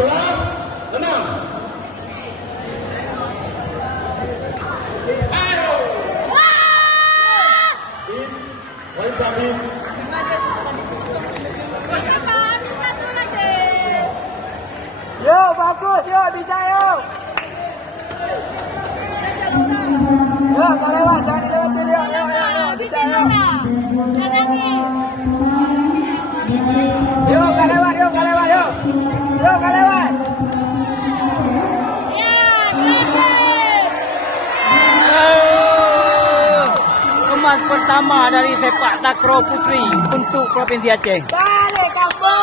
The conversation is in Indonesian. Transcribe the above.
6. Poin tadi. Yo, bagus, yo, bisa yo. Yo, tak lewat, jangan dilewatin, yo, bisa yo. Yo, gak lewat, yo. Yo, gak lewat. Emas pertama dari sepak takraw putri untuk Provinsi Aceh. Balik kampung.